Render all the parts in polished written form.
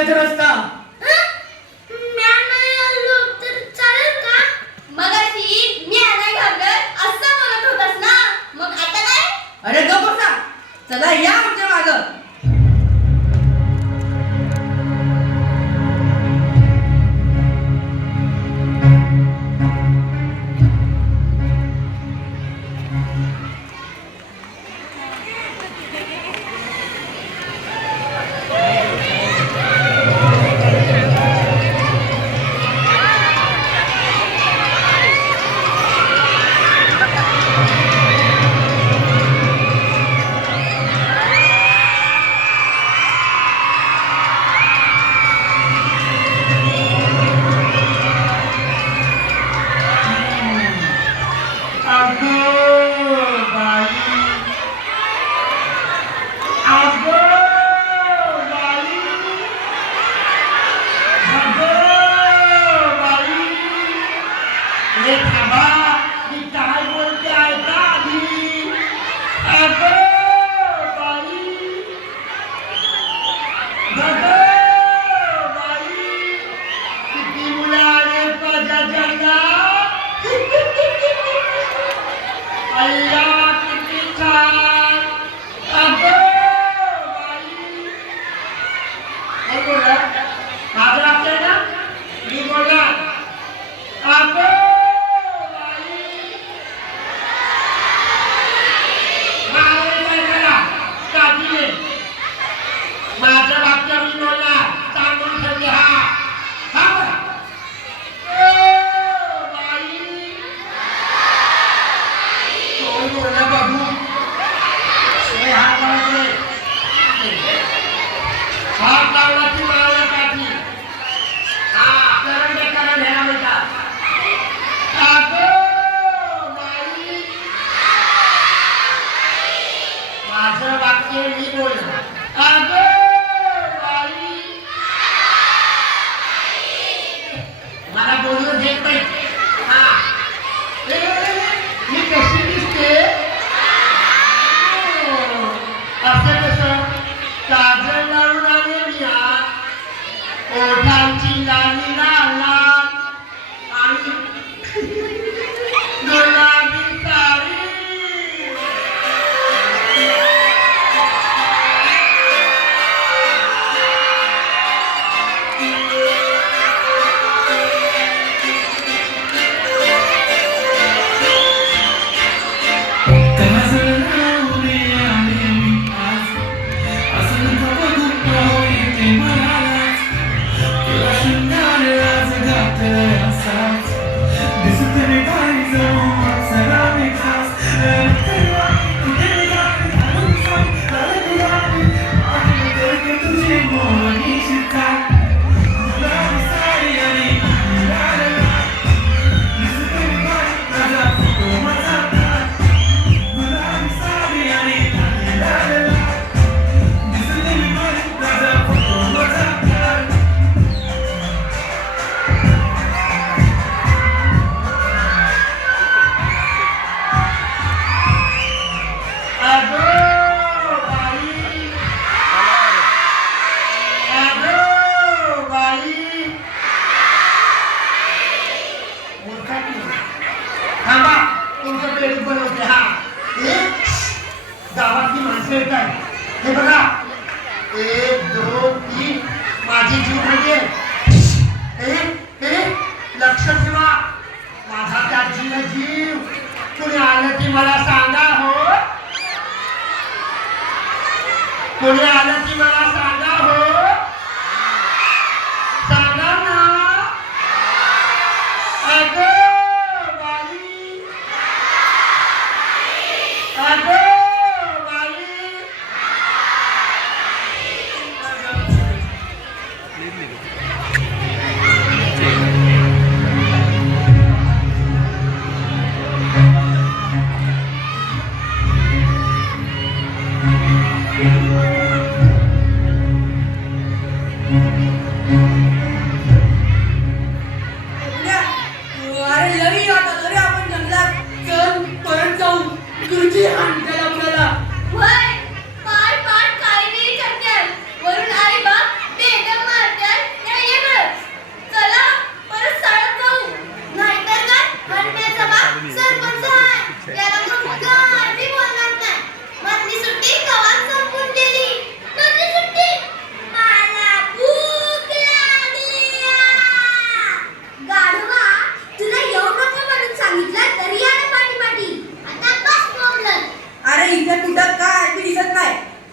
जाण्याचा रस्ता. म्या नाही आलो तर चालेल का? मगाशी मी नाही घाबरत असं बोलत होतास ना, मग आता काय? अरे गप्प बसा. चला या आमच्या मागं.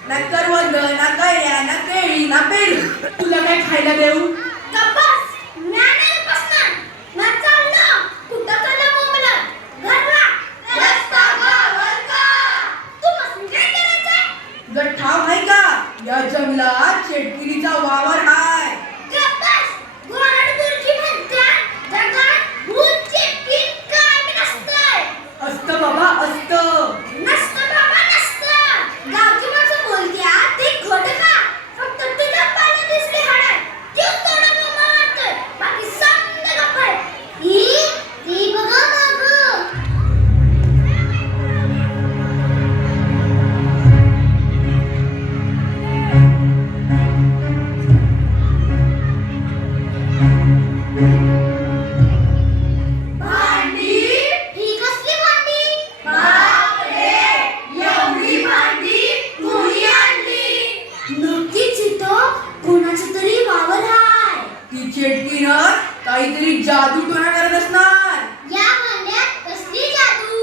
ना करवंद, ना कैऱ्या, ना केळी, ना पेरू. तुला काय खायला देऊ? गप्पस, म्या नाही बसणार. म्या चाललो. कुठं चाललं मुंबईला? घरला. रस्ता गावात का? तू मस्त काय करायचंय? गठ्ठाव आहे का? या जंगलात चेटकिरीचा वावर हाय. गप्पस, गोरड गुरुजी म्हणतात जगात भूत चेटकी काय बी नसतंय. असतं बाबा, असतं. नसतं बाबा नसतं. गावची माणसं बोलत्यात ते खोटं का? फक्त तुझ्या पायाला दिसली हाडं. तीच थोडं मोमा वाटतंय. बाकी समजा गप्प आहे. ती बघा मागं. भांडी? ही कसली भांडी? बापरे, एवढी भांडी कोणी आणली? नक्कीच इथं कोणाचं तरी वावर हाय. ती चेटकीनं काहीतरी जादू टोना करत असणार. या भांड्यात कसली जादू?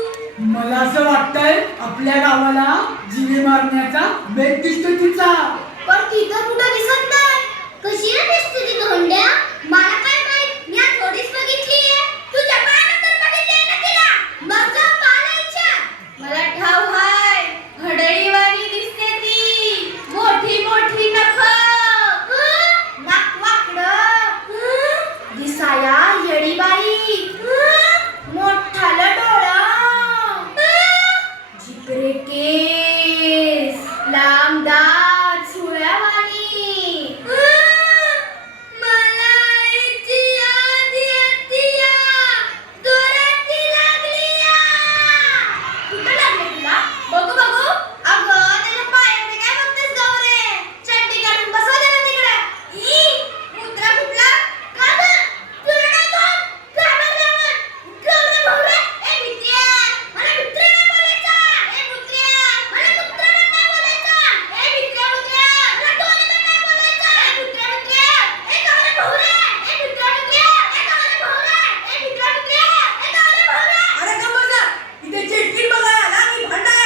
मला असं वाटतंय आपल्या गावाला जिवे मारण्याचा बेत दिसतो तिचा. पण तिथं कुठं दिसत नाही. कशी ना दिसते ती धोंड्या? मला काय माहित, मी आज थोडीच बघितलीये. तुझ्या पायानंतर बघितलीये ना तिला? मग जाऊन पाहायला इच्छा. मला ठाव हाय, घडईवाणी दिसते ती. मोठी मोठी नखं. नाक वाकडं. दिसाया येडीबाई. मोठालं डोळं. जिकडे केस, लांब दात, सुळ्यावाणी. मला आईची याद येतीया. दोराती लागलीया. कुठं लागले तुला? बघू बघू. अगं त्याच्या पायाकडे काय बघतेस गौरे? चड्डी काढून बसवले ना तिकडे. मुद्रा फुटला का गं? तुला नाही कोण? घाबरल्यावर. गौरे भाऊरे, ए भित्र्या, मला भित्र्या नाही बोलायचा. ए भित्र्या, मला भित्र्या नाही बोलायचा. ए भित्र्या, मला दोन्ही पण नाही बोलायचा. ए भित्र्या, ए गौरे भाऊरे, ए भित्र्या, ए गौरे भाऊरे, ए भित्र्या, ए गौरे भाऊरे. अरे गप्प बसा. इथे चेटकीन बघा ना, मी भांडा.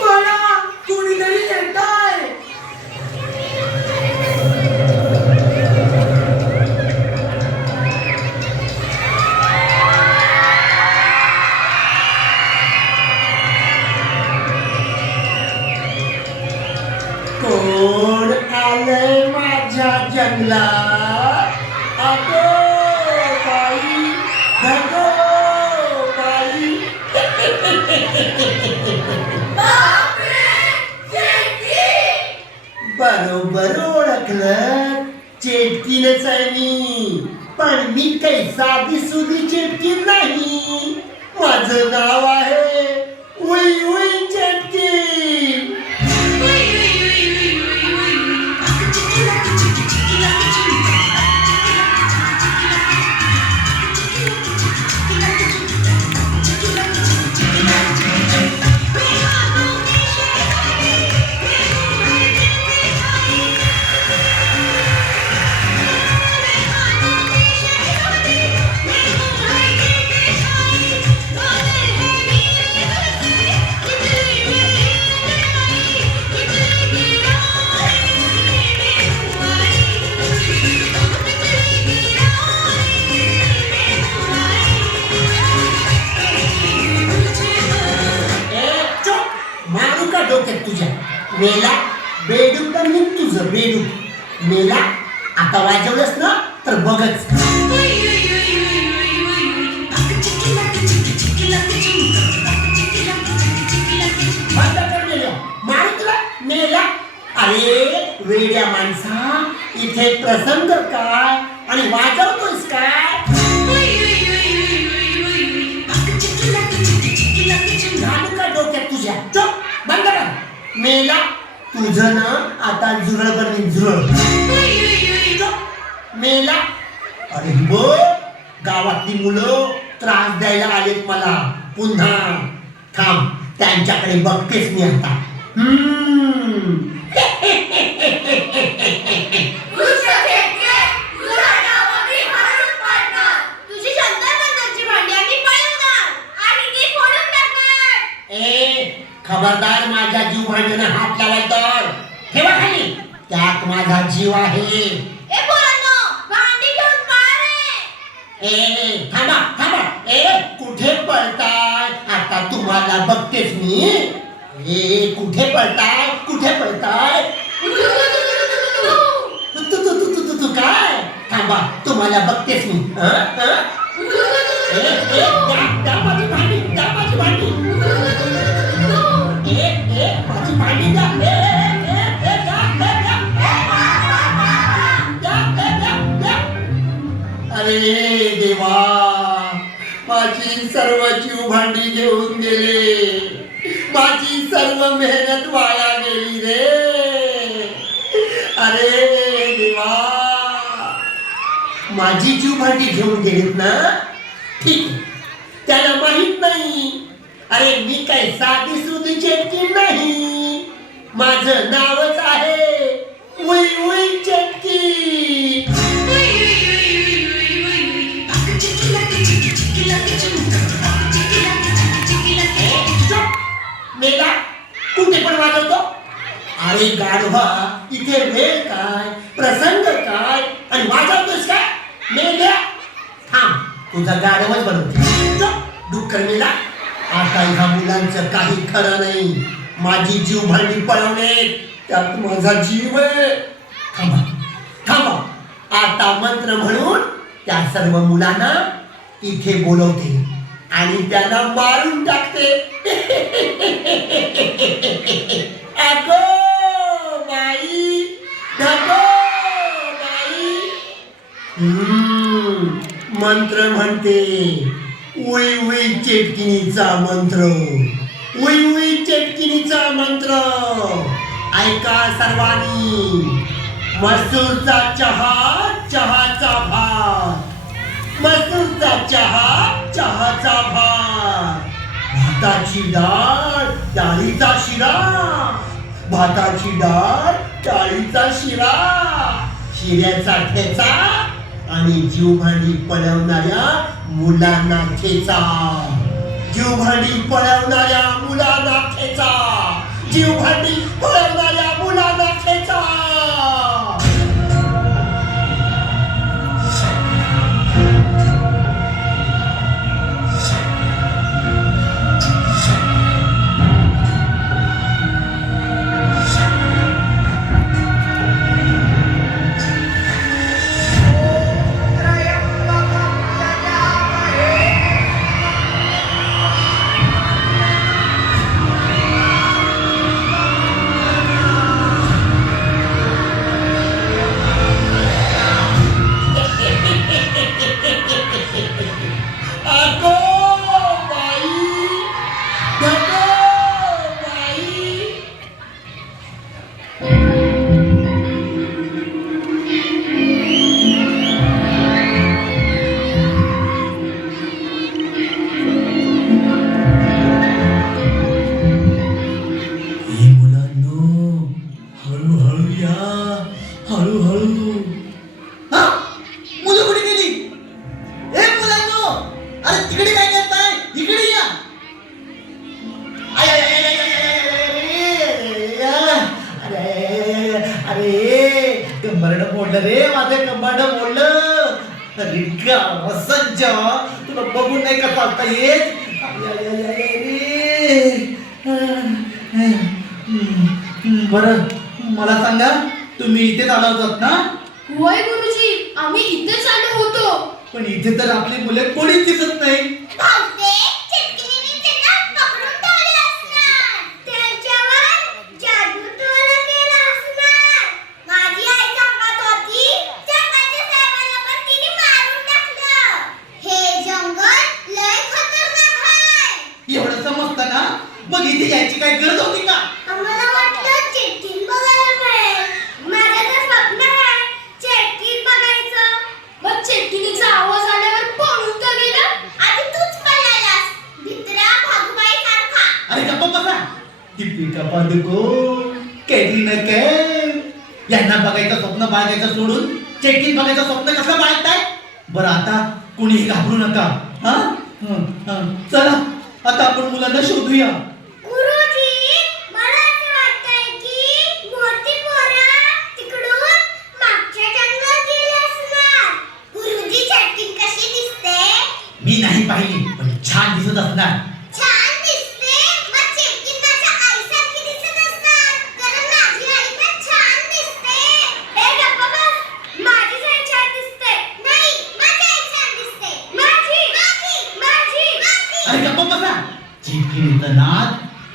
बघा, कोणीतरी येतंय. कोण आलंय माझ्या जंगलात? अगो बाई, धगो बाई. बरोबर ओळखलं, चेटकीनच आहे मी. पण मी काही साधी सुधी चेटकी नाही. माझं नाव आहे उई उई चेटकी. तुझ्या मेला बेडूक तर निघ तुझं बेडूक मेला. आता वाजवलंस ना तर बघच. बंद कर गेलं मारू तुला मेला. अरे वेड्या माणसा, इथे प्रसंग काय आणि वाजवतोयस काय? घालू का डोक्यात तुझ्या? चुप, बंद कर. मेला तुझं ना आता जुरळ बनवीन जुरळ. मेला. अरे बघ, गावातली मुलं त्रास द्यायला आलेत मला पुन्हा. थांब, त्यांच्याकडे बघतेस मी आता. खबरदार माझ्या जीव भांडीने हात लावाल तर ठेवा खाली, त्यात माझा जीव आहे. ए पोरांनो, भांडी घेऊन पळा रे. ए थांबा थांबा, ए कुठे पळताय? आता तुम्हाला बघतेच मी. ए कुठे पळताय, कुठे पळताय? तू काय? थांबा, तुम्हाला बघतेच मी. द्या माझी भांडी, द्या माझी भांडी. माझी भांडी द्या. अरे देवा, माझी सर्व जीव भांडी घेऊन गेले. माझी सर्व मेहनत वाया गेली रे. अरे देवा, माझी जीव भांडी घेऊन गेलीत ना? ठीक, त्याला माहित नाही. अरे मी काय साधी सुधी चेटकी नाही. माझं नावच आहे उई उई चेटकी. मेला कुठे पण वाजवतो. अरे गाढवा, इथे वेळ काय, प्रसंग काय, आणि वाजवतोस काय? मेल्या थांब, तुझा गाढवच बनवतो. डुक्कर मेला, आता ह्या मुलांचं काही खरं नाही. माझी जीव भांडी पळवणे, त्यात माझा जीव आहे. थांबा थांबा, आता मंत्र म्हणून त्या सर्व मुलांना इथे बोलवते आणि त्याला मारून टाकते. अगो बाई, ढगो बाई. मंत्र म्हणते, उई उई चेटकिनीचा मंत्र, उई उई चेटकिनीचा मंत्र. ऐका सर्वांनी. मसूरचा चहा, चहाचा भात. मसूरचा चहा, चहाचा भात. भाताची डाळ, डाळीचा शिरा. भाताची डाळ, डाळीचा शिरा. शिऱ्याचा ठेचा आणि जीवभांडी पळवणाऱ्या मुलांना ठेचा. जीवभांडी पळवणाऱ्या मुलांना ठेचा. जीवभांडी पळवणाऱ्या मुलांना ठेचा. तुला बघून नाही का चालता येत? बरं मला सांगा, तुम्ही इथेच आला होतात ना? होय गुरुजी, आम्ही इथेच आलो होतो. पण इथे तर आपली मुले कोणीच दिसत नाही. एवढं समजतं ना, मग इथे यायची काय गरज होती का? आम्हाला वाटलं चेटकीन बघायला मिळेल. माझं तर स्वप्न आहे चेटकीन बघायचं. मग चेटकीनीचा आवाज आल्यावर पळून का गेला? आधी तूच पळालास, भित्र्या भागबाई सारखा. अरे गप्पा बसा. दीपिका पादुकोण, कॅटरीना कैफ यांना बघायचं स्वप्न बाळगायचं सोडून चेटकीन बघायचं स्वप्न कसं बाळगताय? बरं आता कुणीही घाबरू नका. चला आता आपण मुलांना शोधूया. गुरुजी,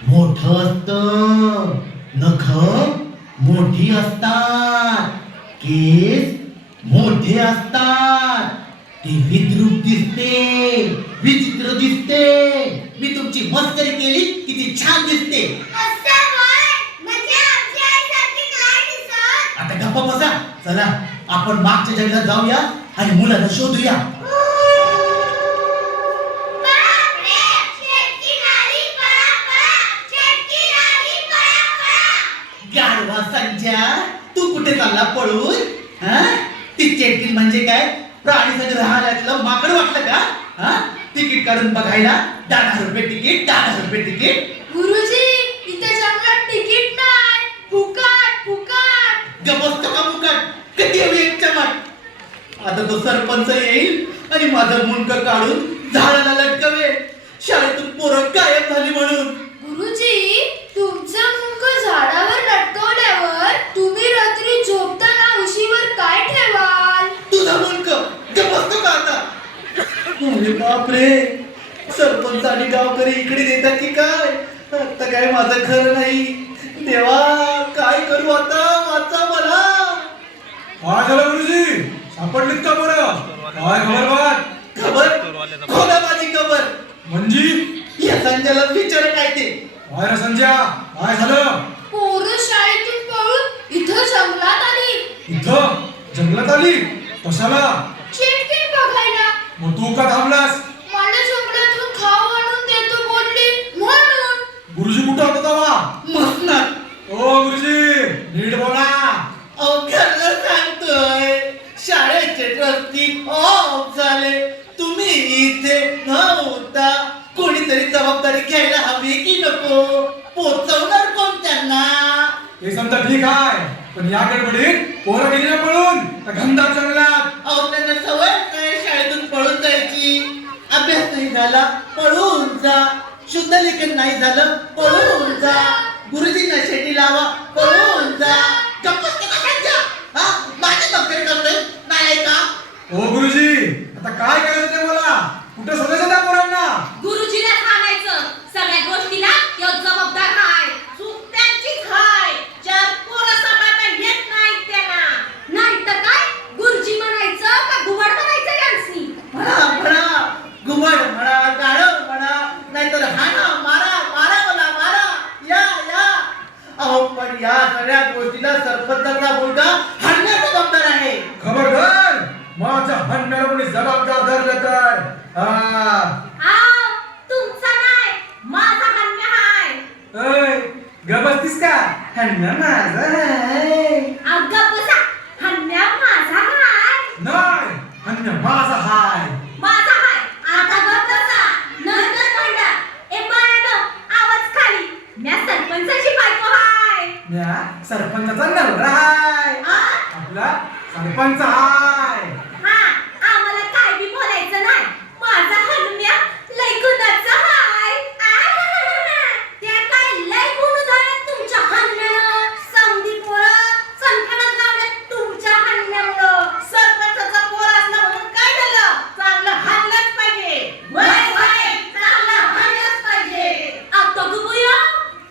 मोठं असतं, नख मोठी असतात, केस मोठे असतात, ते विद्रूप दिसते, विचित्र दिसते. मी तुमची मस्करी केली की ती छान दिसते. असं होय? म्हणजे आमची आईसारखी नाही दिसत? आता गप्पा बसा. चला आपण मागच्या जंगलात जाऊया आणि मुलाला शोधूया. बापरे! शेतकी नाली पळा पळा! शेतकी नाली पळा पळा! गाढवा संजय, तू कुठे चालला पळून? हा? ती चेटकीन म्हणजे काय? प्राणी संग्रहालयातलं माकड वाटलं का? हा? तिकीट काढून बघायला 10,000 तिकीट, 10,000 तिकीट. गुरुजी इथे जंगलात तिकीट नाही, फुकट फुकट. गबसतो का मुकट? कधी हवी एक चमट? आता तो सरपंच येईल आणि माझं मुंडकं काढून झाडाला लटकवेल, शाळेतून पोरं गायब झाली म्हणून. गुरुजी तुमचं मुंग झाडावर लटकवल्यावर तुम्ही रात्री झोपताना उशीवर काय ठेवाल? तुझं मुंडकं गबसतो का आता? अरे बापरे, सरपंच आणि गावकरी इकडे देतात की काय? आता काय माझं खरं नाही. देवा, काय करू आता? वाचा मला. काय झालं गुरुजी? सापडलीत का बरं? काय खबर बात? खबर खोला माझी खबर. म्हणजे या संजयला विचार काय ते. काय रे संजय, काय झालं? पोरं शाळेतून पळून इथं जंगलात आली. इथं जंगलात आली? कशाला? शेतकी बघायला. मग तू का थांबलास? मला जंगलातून खाऊ आणून देतो बोलली म्हणून. गुरुजी कुठं होता तेव्हा? मसनात. ओ गुरुजी, नीट बोला. खरं सांगतोय, शाळेचे ट्रस्टी ऑफ झाले, तुम्ही इथे नव्हता. कोणीतरी जबाबदारी घ्यायला हवी की नको? पोचवणार कोण त्यांना? हे समजा ठीक आहे, पण या गडबडीत पोरं गेली ना पळून त्या घनदाट जंगलात. अहो त्यांना सवय नाही शाळेतून पळून जायची. अभ्यास नाही झाला पळून जा, शुद्ध लेखन नाही झालं पळून जा, गुरुजींना शेती लावा पळून जा. गप्पच का सांगा? हा, माझे नोकरी करतोय नाही का? ओ गुरुजी, आता काय करायचं ते मला? कुठं शोधायचं त्या पोरांना? गुरुजीला सांगायचं सगळ्या गोष्टीला यो जबाबदार हाय. चूक त्यांचीच हाय. चार पोरं सांभाळता येत नाहीत त्यांना. नाही तर काय गुरुजी म्हणायचं का घुबड म्हणायचं यांसी? म्हणा म्हणा, घुबड म्हणा, गाढव म्हणा, नाहीतर हाणा मारा, मारा मला मारा, या या. अहो पण या सगळ्या गोष्टीला सरपंचाचा मुलगा हाणण्याचा जबाबदार आहे. खबरदार, माझ्या हन्नाला कोणी जबाबदार धरलं तर आव, तुमचा नाही माझा हन्या हाय. गबसतीस का? हन्ना माझा आहे. अगं बसा, हन्या माझा हाय. नाही, हन्ना माझा हाय. माझा हाय. आता गप्प बसा. नंतर भांडा. ए बाळांनो, आवाज खाली. म्या सरपंचाची बायको हाय. म्या सरपंचाचा नवरा हाय. आ? आपला सरपंच हाय. हा, आम्हाला काय बी बोलायचं नाही. माझा हनुम्या लय गुणाचा हाय. त्या काय लय गुण उधळल्यात तुमच्या हनुम्यानं. समधी पोरं संकटात लावल्यात तुमच्या हनुम्यामुळं. सरपंचाचा पोर असला म्हणून काय झालं? चांगलं हाणलंच पाहिजे. वय वय, चांगलं हाणलंच पाहिजे. आता गुबुया,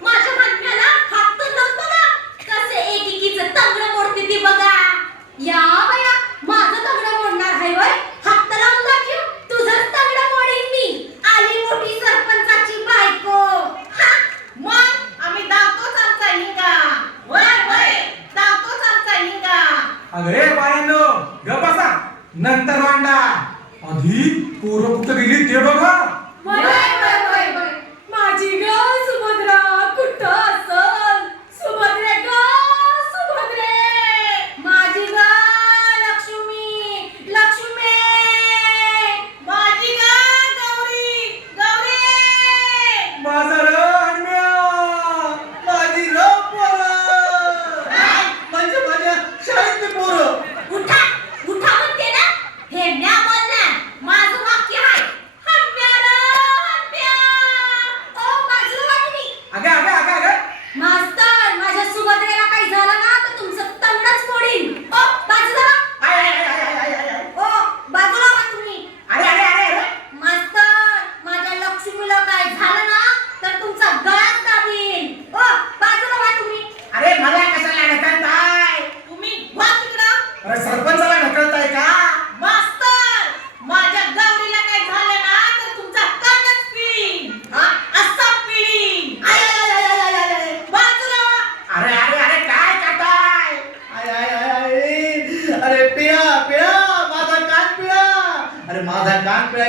माझ्या हनुम्याला हात तर नसतो ना. कसे एकेकीचं तंगड मोडते ती बघा. या बया, माझं तंगड मोडणार आहे वय. हात तर लावून दाखव. तुझंच तंगड मोडीन मी. आली मोठी सरपंचाची बायको. हा, मग आम्ही दाखवतोच आमचा हिंगा. वय वय, दाखवतोच आमचा हिंगा. अरे बायांनो, गप बसा. नंतर भांडा. आधी पोरं कुठं गेली ते बघा. वय वय वय वय, माझी ग सुभद्रा कुठं असल? सुभद्रे ग सुभद्रे. माझी ग लक्ष्मी, लक्ष्मी. माझी ग गौरी, गौरी. माझा र हन्म्या. माझी र पोरं. म्हणजे माझ्या शाळेतली पोरं. उठा, उठा म्हणते ना. हे म्या बोलणार. माझं वाक्य आहे. हन्म्या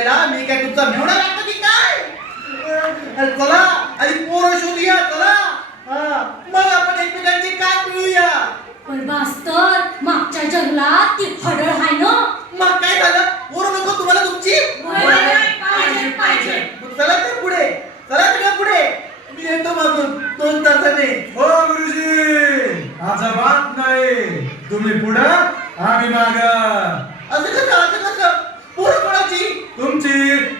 करायला मी काय तुमचा मेवणा लागतो की काय? अरे चला आधी पोरं शोधूया चला. मग आपण एकमेकांची काय पिळूया. पण मास्तर मागच्या जंगलात ती हडळ आहे ना. मग काय झालं? पोरं नको तुम्हाला तुमची? पाहिजे पाहिजे. मग चला तर पुढे. चला सगळ्या पुढे. मी येतो मागून 2 तासाने. हो गुरुजी, अजिबात नाही. तुम्ही पुढं, आम्ही माग. असं कसं? पोरं कोणाची? तुमची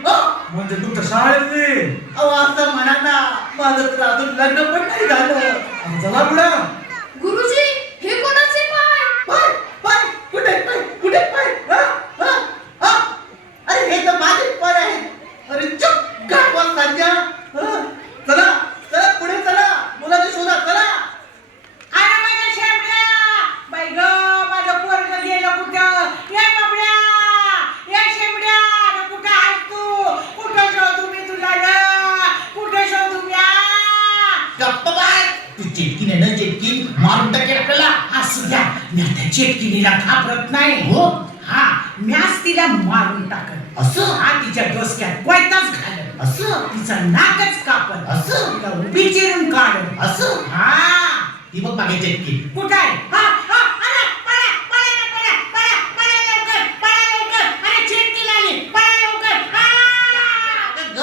अहो, म्हणजे तुमच्या शाळेतली. असं म्हणा ना. माझं तर अजून लग्न पण नाही झालं. आता चला पुढं. गुरुजी हे कोणाचे पाय? पाय पाय कुठे पाय? हा? अरे हे तर माझे पाय आहेत. अरे चुप काय बोल संजय. चला चला पुढे चला. मुलाची शोधा चला. अरे माझ्या शेपड्या बाई ग माझं पोरग गेलं कुठं. ये बाबड्या ये शेपड्या अरे कुठं आहेस तू. कुठं शोधू मी तुला ग. कुठं शोधू म्या. गप्प बाय. तू चेटकीने ना चेटकी मारून टाकेल आपल्याला. असू द्या मी त्या चेटकिनीला घाबरत नाही. हो हा म्याच तिला मारून टाकन. असं हा तिच्या डोसक्यात कोयताच घालन. असं तिचं नाकच कापन. असं तिला उभी चिरून काढन. असं हा ती बघ मागे चेटकी. कुठं आहे? अरे पळा लवकर. अरे चिटकी लागली. पळा लवकर. ग,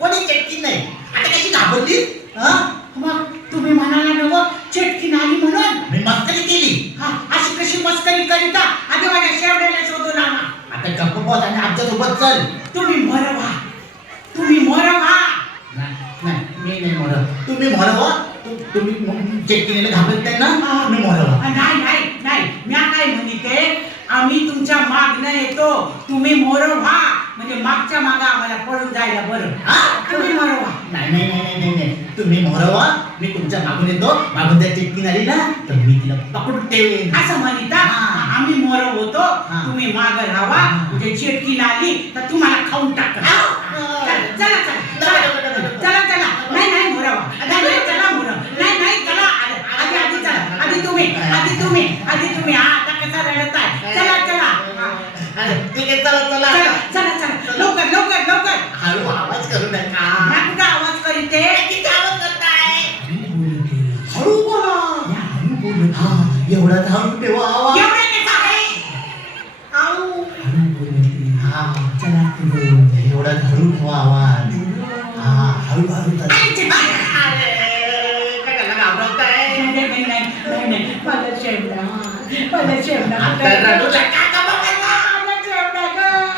कोणी चेटकी नाही. आता कशी घाबरली? हा? मग तुम्ही म्हणाला नव चिटकी नाही म्हणून. मी मस्करी केली. हा अशी कशी मस्करी करीता. आधी माझ्या शेवड्याला शोधून आणा. आता गप्प बस आणि आमच्या सोबत चल. तुम्ही मरवा. नाही मी नाही मरत. तुम्ही मरवा. तुम्ही चेटकीने घाबरत नाही ना. मी मरवा. नाही म्या काय म्हणते आम्ही तुमच्या मागणं येतो. तुम्ही मोरवा म्हणजे मागच्या मागं आम्हाला पळून जायला बरं. हा? तुम्ही मरवा. नाही तुम्ही मोरवा. मी तुमच्या मागून येतो. मागून त्या चेटकीन आली ना तर मी तिला पकडून ठेवेन. असं म्हणता. हा. आम्ही मोर होतो. हा. तुम्ही माग राहावा. म्हणजे चिटकी आली तर तुम्हाला खाऊन टाका. चला नाही मोरवा. नाही चला मोर. नाही चला आधी तुम्ही आता कसा रडत आहे. चला ठीक आहे चला. लवकर. हळू आवाज करू नका. मी कुठं आवाज करीते. किती आवाज करताय? हळू बोला. हा एवढा हळू ठेवा आवाज. एवढं कसं आहे? आऊ. हा चला एवढा हळू ठेवा आवाज. हा हळू चला. अरे, कशाला घाबरताय? नाही. मला शेवडा आता रडू नका. माझा शेवडा ग.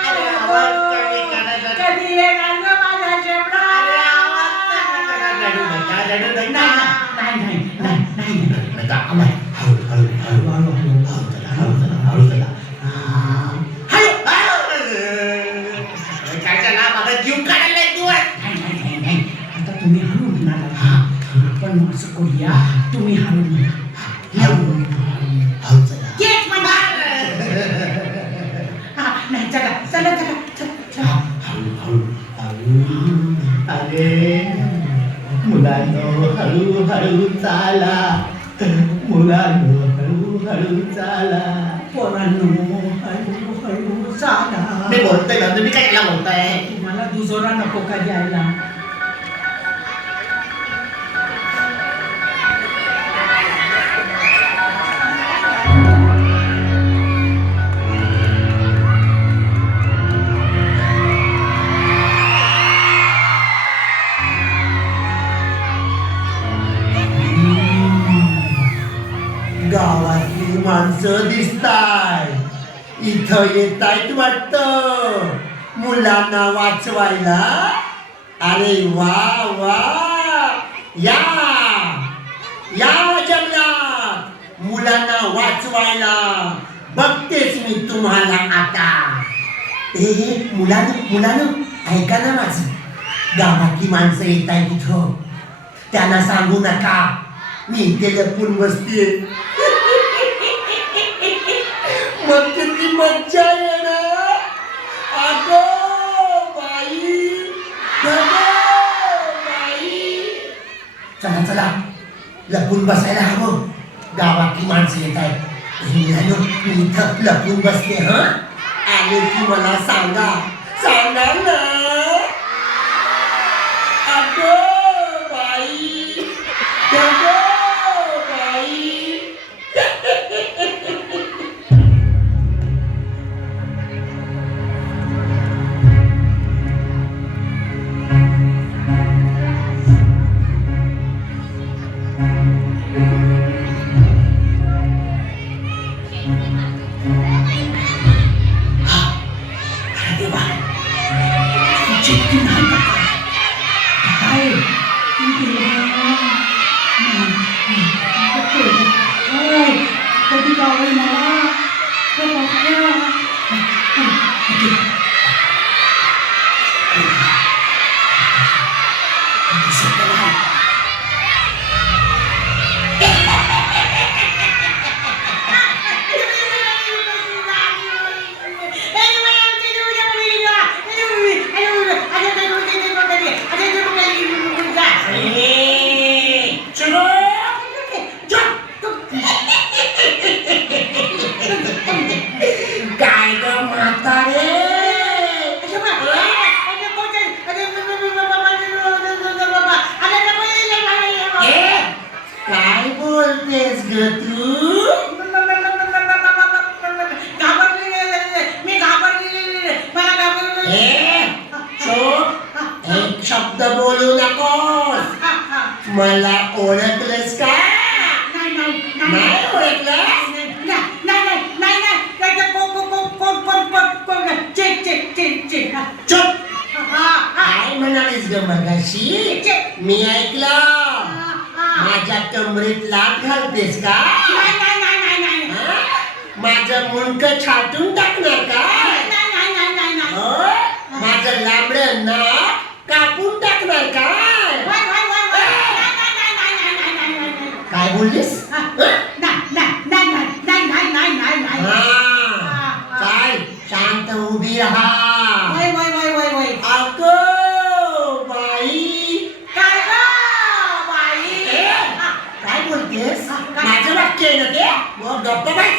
अरे, आवाज कमी करा. कधी येणार ग माझा शेवडा. अरे, आवाज रडू नका. नाही. नका. आवाज. हळू चला. काय झाला? माझा जीव काढायला तू. नाही. आता तुम्ही हळू म्हणाला. आपण असं करूया. तुम्ही हळू म्हणा. हळू चला. तेच म्हणा. नाही चला. हळू. अरे मुलांनो हळू चाला. पोरांनो हळू चाला. मी बोलतोय ना तुम्ही काय याला बोलताय? तुम्हाला दुजोरा नको का द्यायला. गावातली माणसं दिसताय. इथं येतायत वाटतं मुलांना वाचवायला. अरे वा या जंगलात मुलांना वाचवायला बघतेच मी तुम्हाला आता. मुलानं ऐका ना माझं. गावातली माणसं येत आहे तिथं. त्यांना सांगू नका मी इथे लपून बसतीये. मग किती मज्जा येणार. अगं बाई. चला लपून बसायला हवं. गावातली माणसं येत आहेत. मी इथं लपून बसते. आले की मला सांगा. सांगा ना. अगं बाई, अगं बाई. चिठ्ठी नाही का काय कधी गावय मला काय ग म्हातारे, काय बोलतेस ग तू. एक शब्द बोलू नकोस. मला ओळखलंस का. नाही ओळखलंस. चुप. काय म्हणालीस ग मगाशी. मी ऐकलं. माझ्या कमरेत लाथ घालतेस का. माझं मुंडकं छाटून टाकणार का. माझं लांबडं नाक कापून टाकणार काय. काय बोललीस. काय शांत उभी राहा. अगं बाई, काय बोलतेस. माझं वाक्य आहे ना ते. मग गप्प बाई.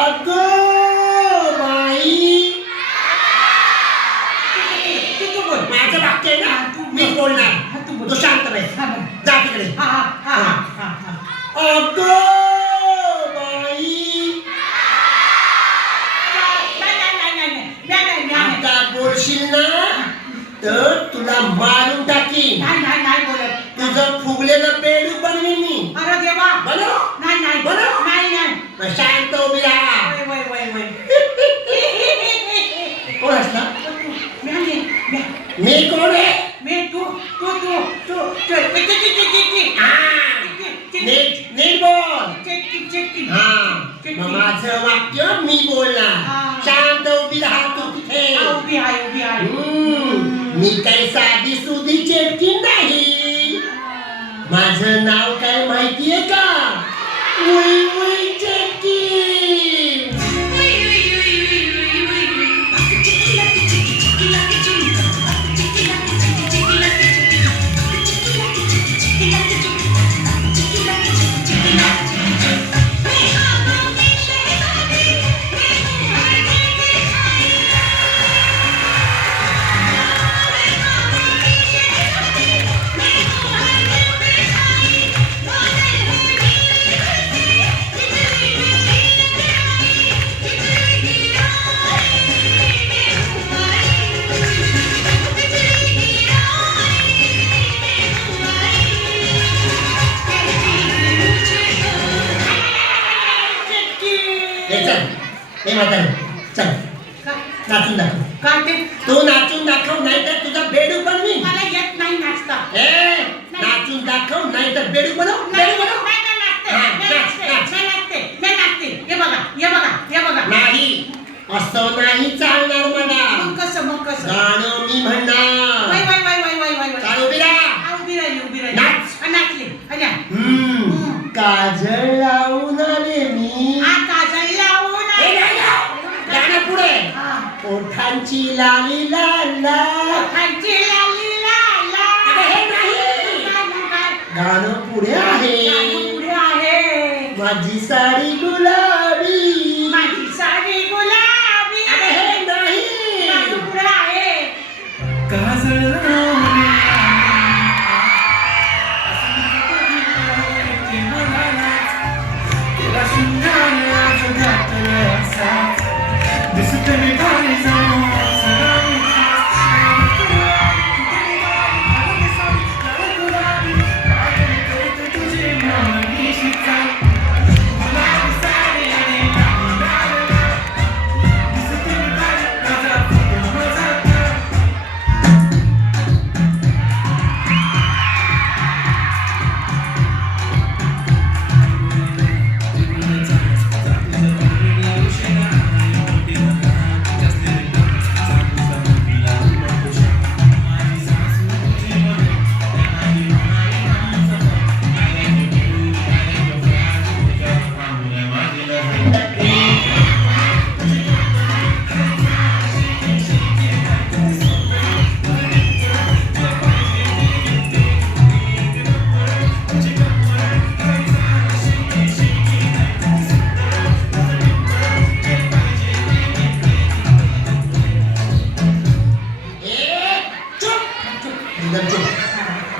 अगं बाई, माझं वाक्य आहे ना. मी बोलणार, तू शांत बस. जा तिकडे. अगं बाई, आता बोलशील ना तर तुला मारून टाकीन. तुझं फुगलेलं बेडू बनवीन मी. बनव. शांत उभी राहा. कोण असला. मी कोण आहे. नीट बोल. माझं वाक्य मी बोलणार. शांत उभी राहा तू तिथे. मी काही साधी सुधी चेटकी नाही. माझं नाव काय माहितीये का. उई उई चेटकी. चल नाचून दाखव. तू नाचून दाखव नाही तर तुझा बेडू पण मी. नाचून दाखव नाही तर बेडू बनव. नाही असं नाही चालणार मला. गाणं मी म्हणणार. चाल उभी राहा. काजळ लावून आले मी. गाणं पुढे. ओठांची लाली लाल. गाणं पुढे आहे. माझी साडी गुलाबी. हे नाही.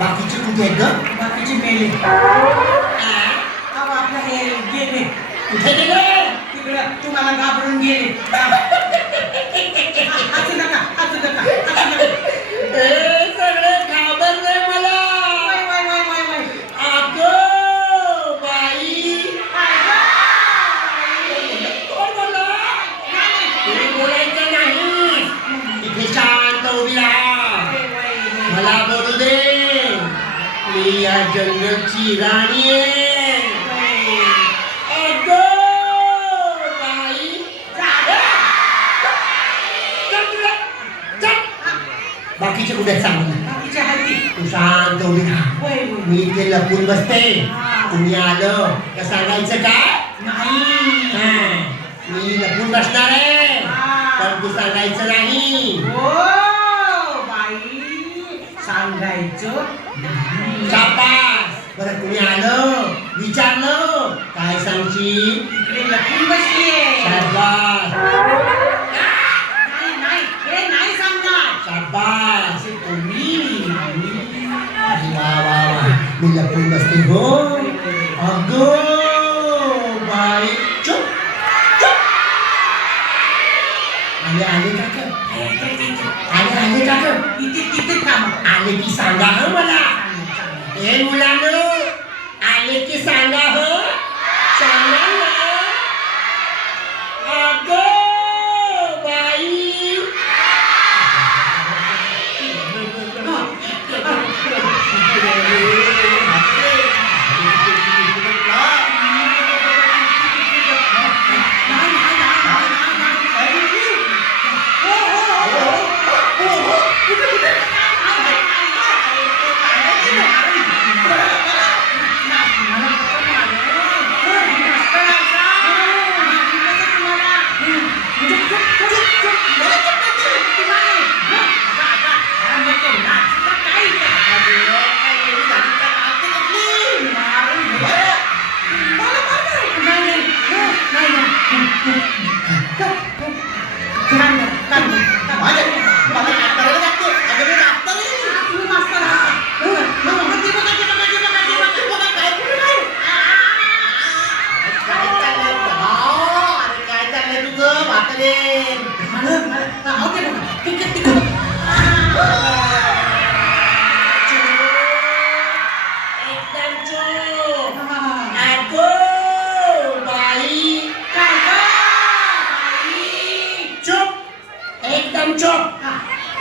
बाकीचे कुठे आहेत ग? बाकीचे मेले आपलं हे गेले कुठे गेले? तिकडं तुम्हाला घाबरून गेले असू नका असू नका असू नका हे सगळे घाबरले मला. वय वय वय वय वय अगं बाई. कोण बोलला? तुम्ही बोलायचं नाही. इथे शांत उभी राहा. मला बोलू दे. मी या जंगलची राणी आहे. अगं बाई. चल तुला. चल. बाकीचे कुठे आहेत सांग मला. बाकीच्या हाती तू शांत उभी राहा. वय वय मी इथे लपून बसते. तुम्ही आलं का सांगायचं काय? नाही हा. मी लपून बसणार आहे. हा. पण तू सांगायचं नाही. हो बाई सांगायचं शाबास. बरं तुम्ही आलं विचारलं काय सांगशील? इकडे लपून बसलीये शाबास. नाही नाही हे नाही सांगणार शाबास. तुम्ही अरे वा वा वा. मी लपून बसते हो. अगं बाई. चुप चुप. आले काका. आले काका. इथे तिथे थांब आले की सांगा ह मला. हे मुलांनो आले की सांगा ह. सांगा ना. अगं बाई.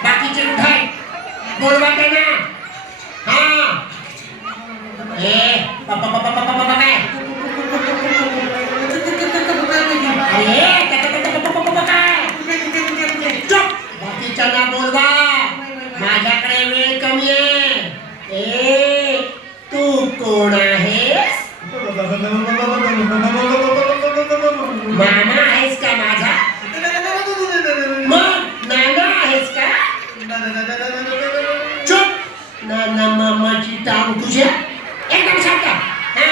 बाकीचे उठाय बोलवा त्यांना. हा. ए पापा पापा पापा पापा काय? बाकीच्यांना बोलवा. माझ्याकडे वेळ कमी आहे. ए तू कोण आहेस? मामा आहेस का माझा? मग नाना आहेस का? चुप. नाना मामाची टांग तुझ्या. एकदम शांत. हा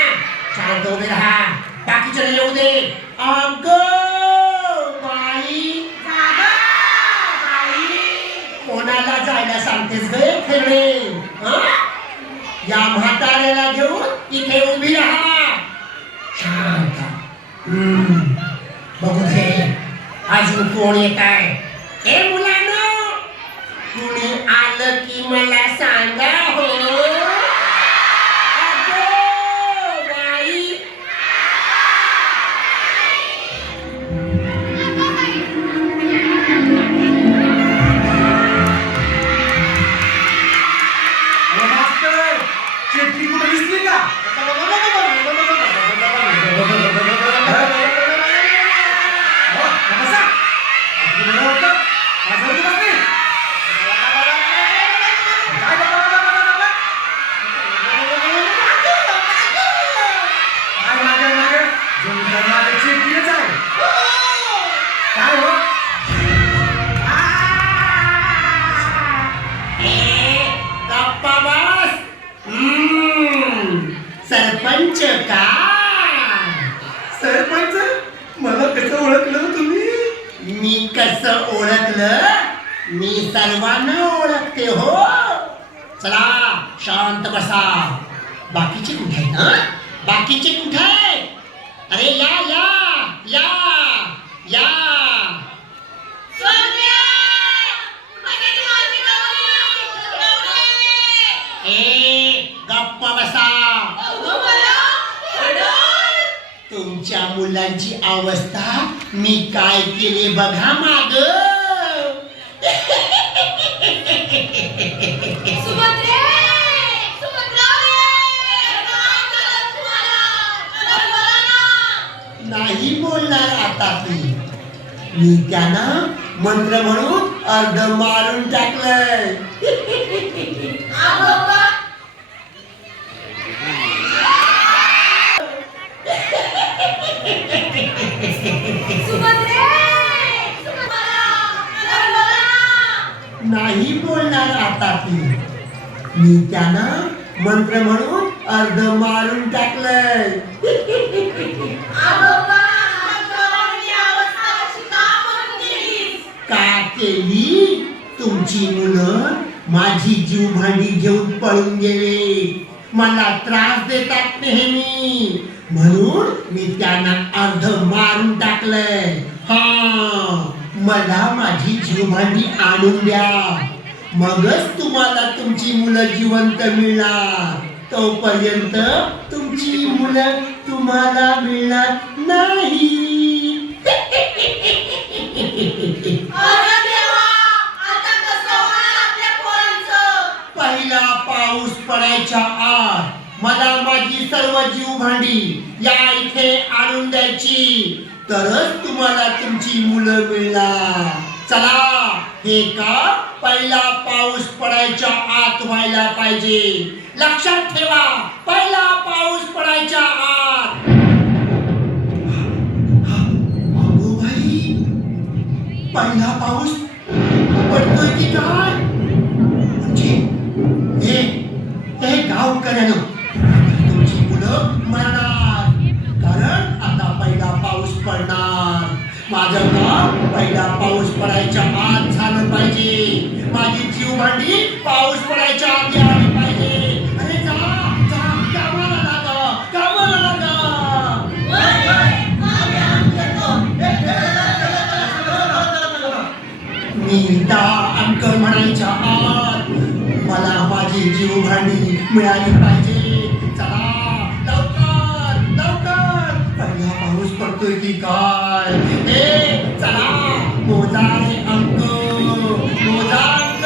शांत उभे राहा. बाकीच्याला येऊ दे. अगं बाई. कोणाला जायला सांगतेस ग? या म्हाताऱ्याला घेऊन इथे उभी राहा. शांत. बघू दे अजून कोण येत आहे. हे मुलांनो, कुणी आलं की मला सांगा हो. अगो बाई, अरे मास्तर, चेटकी कुठे दिसली का? बसा. आपली मुलं होतं. माझ्यावरती बसली. काय बघा? काय मागे जणू माझ्या चेटकीच आहे. काय हो? गप्पा बस. सरपंच का? सरपंच, मला कसं ओळखलं तुम्ही? मी कसं ओळखलं? मी सर्वांना ओळखते हो. चला शांत बसा. बाकीचे कुठे आहेत हं? बाकीचे कुठे आहेत? अरे या या या या. ए गप्पा बसा. तुमच्या मुलांची अवस्था मी काय केले बघा माग. सुभद्रे! नाही बोलणार आता ती. मी त्यांना मंत्र म्हणून अर्ध मारून टाकलंय. नाही बोलणार आता ती. मी त्यांना मंत्र म्हणून अर्ध मारून टाकलंय. का केली? तुमची मुलं माझी जीव भांडी घेऊन पळून गेले. मला त्रास देतात नेहमी, म्हणून मी त्यांना अर्ध मारून टाकलंय. हा, मला माझी जीव भांडी आणून द्या, मगच तुम्हाला तुमची मुलं जिवंत मिळणार. तोपर्यंत तुमची मुलं तुम्हाला मिळणार नाही. पहिला पाऊस पडायच्या आत मला माझी सर्व जीव भांडी या इथे आणून द्यायची, तरच तुम्हाला तुमची मुलं मिळणार. चला, हे काम पहिला पाऊस पडायच्या आत व्हायला पाहिजे. लक्षात ठेवा, पहिला पाऊस पडायच्या आत. अगो बाई, पहिला पाऊस पडतोय की काय? म्हणजे हे गावकऱ्यानं तुमची मुलं मरणार, कारण आता पहिला पाऊस पडणार. माझं काम पहिला पाऊस पडायच्या आत झालं पाहिजे. माझी जीव भांडी पाऊस पडायच्या आधी आली पाहिजे. अरे जा जा, कामाला लागा, कामाला लागा. मी त्या अंकल म्हणायच्या आत मला माझी जीव भांडी मिळाली पाहिजे. चला लवकर लवकर, पहिला पाऊस पडतोय की काय? ए चला, मोजा रे अंक, मोजा अंक.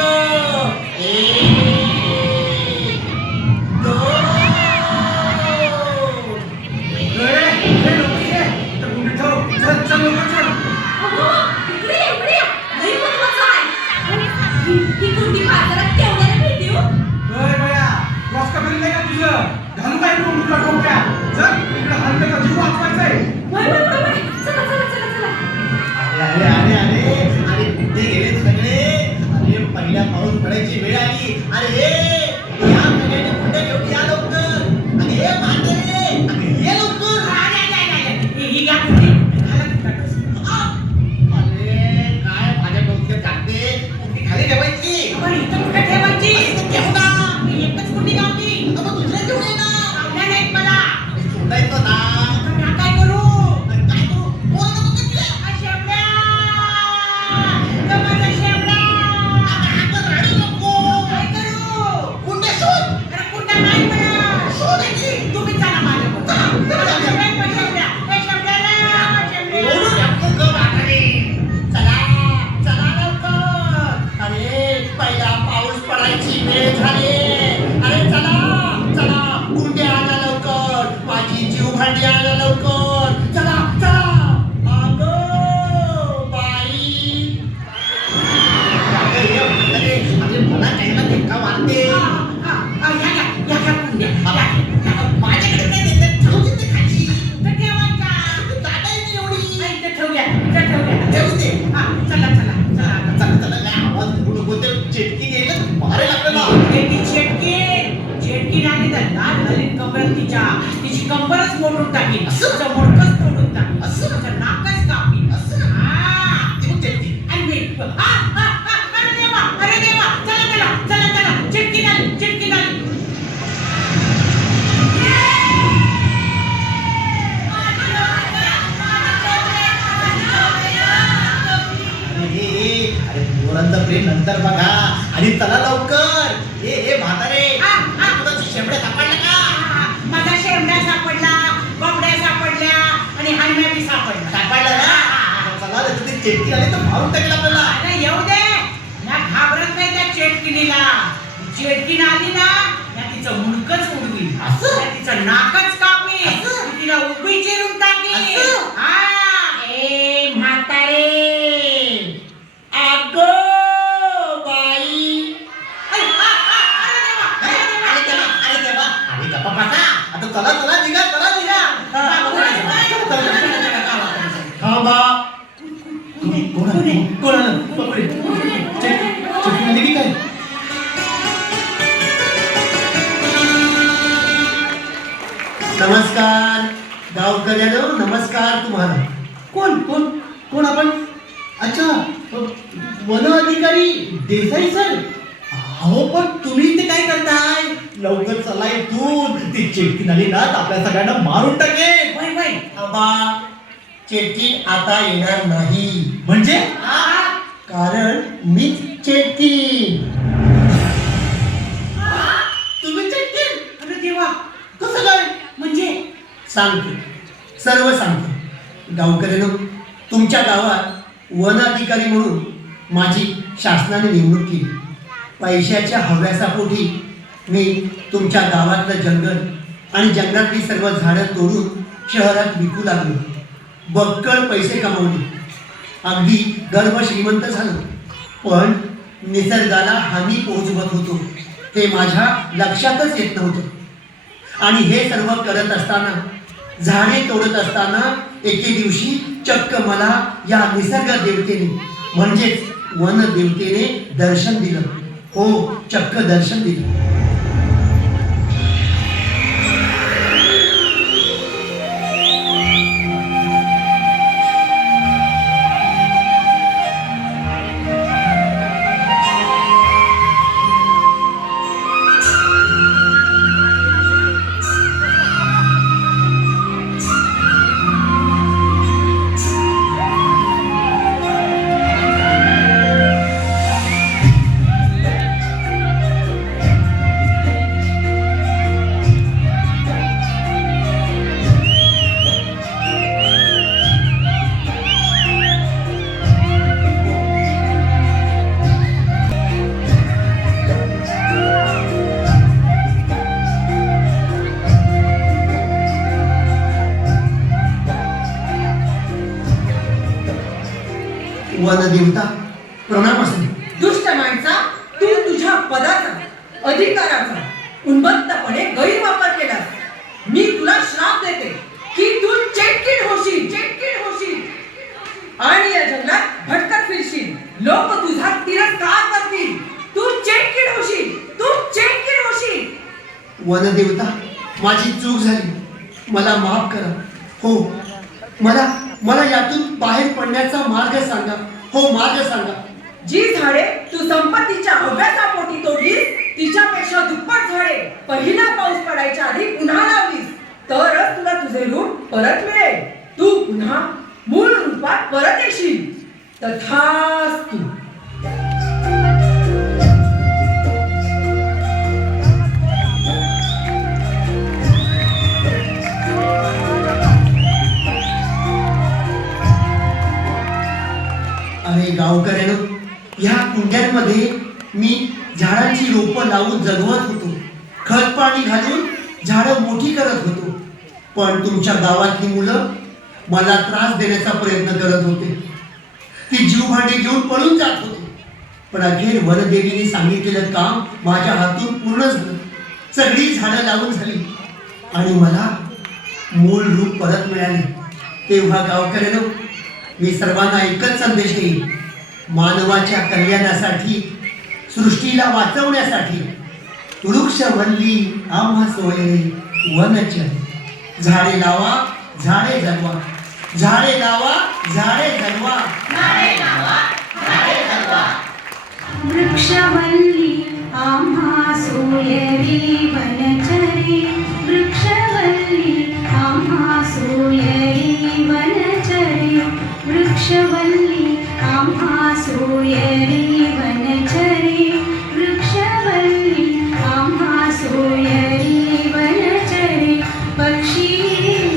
घालू काय तुला डोक्यात? चल इकडे हलकाचा जीव वाचवायचाय. अरे कुठे गेले सगळे? अरे पहिला पाऊस पडायची वेळ आली. अरे या सगळ्यांनी कुठे घेऊन या लवकर. अरे हे म्हातारे, अरे ये लवकर. अरे काय माझ्या डोक्यात टाकते? कुठे खाली ठेवायची? ठेवायची इथं ठेवू ना. एकच कुठे गावती. अगं माझ्याकडे काय देतात ठेवू दे ते खाली. तर ठेवायचा. जागा आहे ना एवढी. हा, इथं ठेवूया, इथं ठेवूया. ठेवू दे. हा, चला चला चला आता. चला चला लय आवाज करू नको. ते चेटकी घ्यायला मारेल आपल्याला. ती चेटकी आली तर लाल झाली कंबर तिची कंबरच मोडून टाकील. तिचं मोडकंच तोडून टाकील. तिचं नाकच कापील. हा. ते बघ चेटकी. आणि मी अरे देवा चला चला चला चला चिटकी झाली अरे पोरांचं प्रेम नंतर बघा. आणि चला लवकर. ए म्हातारे तुझा शेंबड्या सापडला का? माझा शेंबड्या सापडला, बांगड्या सापडल्या आणि हायम्या बी सापडला ना? चला रे, तुझी चेटकी आली तर मारून टाकेल आपल्याला. अरे येऊ दे ना, घाबरत नाही त्या चेटकिनीला. चेटकीन आली ना, या तिचं मुंडकच उडवी, असं? तिचं नाकच कापी, असं? तिला उभी चिरून टाकी. असं? हा. ए म्हातारे, अगो बाई. अरे देवा, अरे देवा. अरे तेव्हा, अरे तेव्हा. अरे गप्पा बसा. आता चला चला निघा. थांबा. कोण आलं? पकडे. चेटकी आली की काय? नमस्कार गावकऱ्यानो, नमस्कार तुम्हाला. कोण आपण? अच्छा, वन अधिकारी देसाई सर. अहो पण तुम्ही इथे काय करताय? लवकर चला इथून. ती चेटकी आली ना तर आपल्या सगळ्यांना मारून टाकेल. वय थांबा. चेटकी आता येणार नाही, म्हणजे कारण मीच चेटकी. तुम्ही चेटकी? अरे देवा, कसं काय? म्हणजे सांगतो, सर्व सांगतो. गावकऱ्यानो, तुमच्या गावात वन अधिकारी म्हणून माझी शासनाने नेमणूक केली. पैशाच्या हव्यासापोटी मी तुमच्या गावातलं जंगल आणि जंगलातली सर्व झाडं तोडून शहरात विकू लागलो. बक्कळ पैसे कमावले, अगदी गर्भ श्रीमंत झालो. पण निसर्गाला हानी पोहोचवत होतो हे माझ्या लक्षातच येत नव्हतं. आणि हे सर्व करत असताना, झाडे तोडत असताना एके दिवशी चक्क मला या निसर्ग देवतेने म्हणजेच वन देवतेने दर्शन दिलं. हो, चक्क दर्शन दिलं. वनदेवता प्रणाम असणे. दुष्ट माणसा, तू तुझ्या पदाचा, अधिकाराचा उन्मत्तपणे गैरवापर केलास. मी तुला श्राप देते की तू चेटकीण होशील आणि या जंगलात भटकत फिरशील. लोक तुझा तिरस्कार करतील. तू चेटकीण होशील. वनदेवता, माझी चूक झाली, मला माफ करा. हो, मला यातून बाहेर पडण्याचा मार्ग सांगा. हो, मार्ग सांगा. जी झाडे तू संपत्तीच्या हव्यासापोटी तोडलीस, तिच्यापेक्षा दुप्पट झाडे पहिला पाऊस पडायच्या आधी पुन्हा लावलीस, तरच तुला तुझे रूप परत मिळेल. तू पुन्हा मूळ रूपात परत येशील. तथास्तु. अरे गावकऱ्यानो, ह्या कुंड्यांमध्ये मी झाडांची रोपं लावून जगवत होतो, खत पाणी घालून झाडं मोठी करत होतो. पण तुमच्या गावातली मुलं मला त्रास देण्याचा प्रयत्न करत होते. ती जीवभांडी घेऊन पळून जात होती. पण अखेर वनदेवीने सांगितलेलं काम माझ्या हातून पूर्ण झालं. सगळी झाडं लावून झाली आणि मला मूळ रूप परत मिळाले, तेव्हा गावकऱ्यांनो मी सर्वांना एकच संदेश देईन, मानवाच्या कल्याणासाठी, सृष्टीला वाचवण्यासाठी वृक्षवल्ली आम्हा सोयरे वनचर. झाडे लावा, झाडे जगवा, झाडे लावा, झाडे जगवा. वृक्षवल्ली आम्हा सोयरी वनचरी, वृक्षवल्ली आम्हा सोयरी वनचरी, वृक्षवल्ली आम्हा सोयरी वनचरी, वृक्षवल्ली आम्हा सोयरी वनचरी. पक्षी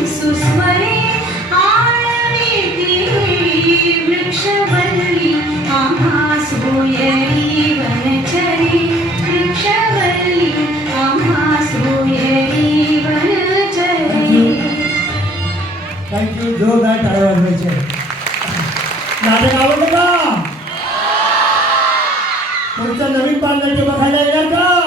सुस्वरे आळविती, वृक्षवल्ली आम्हा सोयरी वनचरी, वृक्षवल्ली आम्हा सोयरी वनचरी. थँक्यू. जोरदार टाळ्या वाजवायचे. नाटक आवडलं का? पुढचं नवीन पान बघायला येणार का?